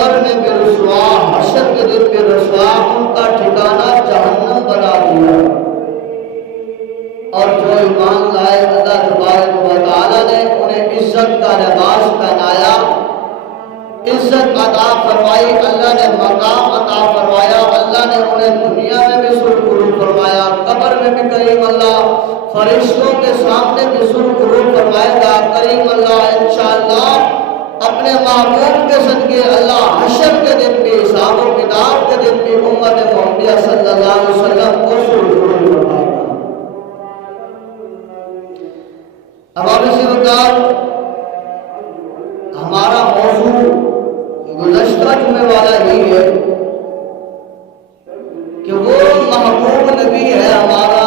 قبر میں بھی رسوا، حشر کے دن بھی رسوا، ان کا ٹھکانہ جہنم بنا دیا۔ اور جو ایمان لائے اللہ تبارک و تعالیٰ نے انہیں عزت کا لباس پہنایا، عزت عطا فرمائی، اللہ نے مقام عطا فرمایا، اللہ نے انہیں دنیا میں بھی سرخرو فرمایا، قبر میں بھی کریم اللہ فرشتوں کے سامنے بھی سرخرو فرمائے گا کریم اللہ انشاءاللہ اپنے محبوب کے صدقے اللہ حشر کے دن بھی، حساب و کتاب کے دن بھی امت محمدیہ صلی اللہ علیہ وسلم کو سرخرو فرمائے گا۔ اب آپ اسی وقت ہمارا موضوع گزشتہ جمعے والا ہی ہے کہ وہ محبوب نبی ہے ہمارا